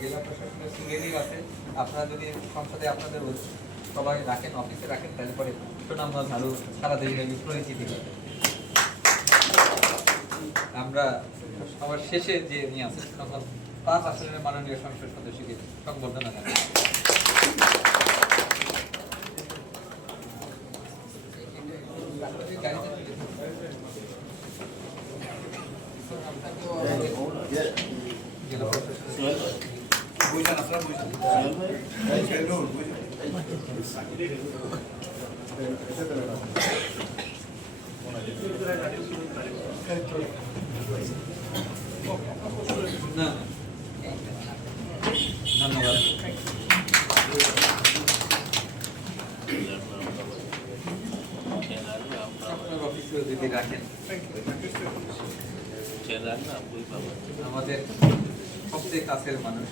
জেলা প্রশাসনের সিনিয়রই আছে। আপনারা যদি সংসদে আপনাদের সবাই রাখেন, অফিসে রাখেন, তাহলে পরে সুনামগঞ্জ ঝাড়ু সারা দেশে পরিচিতি হবে। আমরা সবার শেষে যে নিয়ে আছে সুনামগঞ্জ 5 আসনের মাননীয় সংসদ সদস্যকে সংবর্ধনা জানাই। ধন্যবাদ। যদি রাখেন আমাদের সবচেয়ে কাছের মানুষ